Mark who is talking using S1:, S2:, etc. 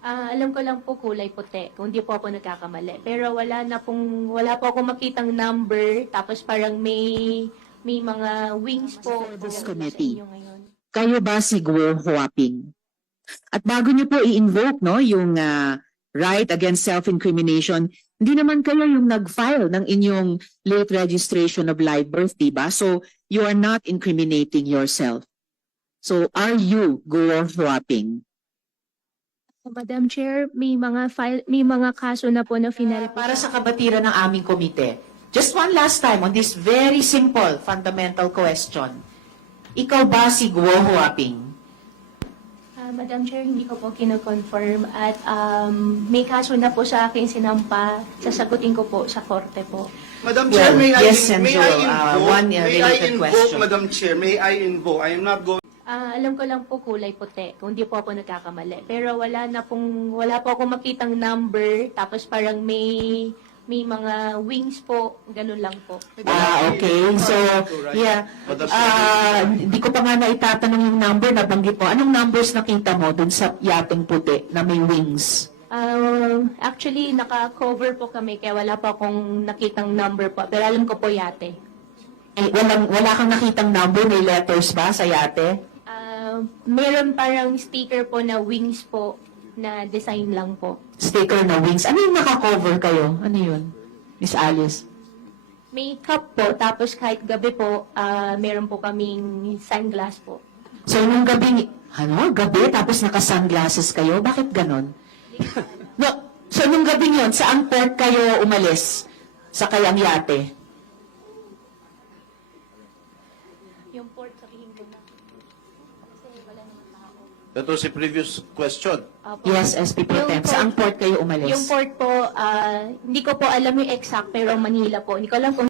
S1: Alam ko lang po kulay puti, kung di po ako nagkakamali. Pero wala po ako makitang number, tapos parang may mga wings po.
S2: Service
S1: Sa
S2: Committee.
S1: inyo ngayon.
S2: Kayo ba si Guo Huaping? At bago niyo po i-invoke yung right against self-incrimination, hindi naman kayo yung nag-file ng inyong late registration of live birth, diba? So you are not incriminating yourself. So are you Guo Huaping?
S1: Madam Chair, may mga kaso na po na final po
S3: Para sa kabatiran ng aming komite, just one last time on this very simple fundamental question. Ikaw ba si Guo Huaping?
S1: Madam Chair, hindi ko po kino-confirm at may kaso na po sa akin sinampa, sasagutin ko po sa korte po.
S4: Madam
S3: Well,
S4: Chair, may
S3: yes,
S4: I
S3: Senzo,
S4: invoke?
S3: one
S4: May I
S3: related
S4: invoke,
S3: question.
S4: Madam Chair? May I invoke? I am not going.
S1: Alam ko lang po kulay puti, kung di po ako nagkakamali. Pero wala po ako makitang number, tapos parang may mga wings po, ganun lang po.
S3: Okay. So, yeah. Hindi ko pa nga naitatanong yung number na banggit mo. Anong numbers nakita mo dun sa yating puti na may wings?
S1: Actually, naka-cover po kami, kaya wala po akong nakitang number po. Pero alam ko po yate.
S3: Wala kang nakitang number, may letters ba sa yate?
S1: Meron parang sticker po na wings po, na design lang po.
S3: Sticker na wings. Ano yung naka-cover kayo? Ano yun? Miss Alice?
S1: May cup po, tapos kahit gabi po, meron po kaming sunglass po.
S3: So, nung gabi, gabi, tapos naka-sunglasses kayo? Bakit ganon? No, so, nung gabi yun, saang port kayo umalis? Sa kayang yate?
S1: Yung port, sabihin ko na. Kasi wala naman tao.
S5: That was a previous question.
S1: Opo.
S3: Yes, SP Pro
S1: Yung
S3: Temp.
S1: port-
S3: Saang port kayo umalis?
S1: Yung port po, hindi ko po alam yung exact, pero Manila po. Hindi ko alam kung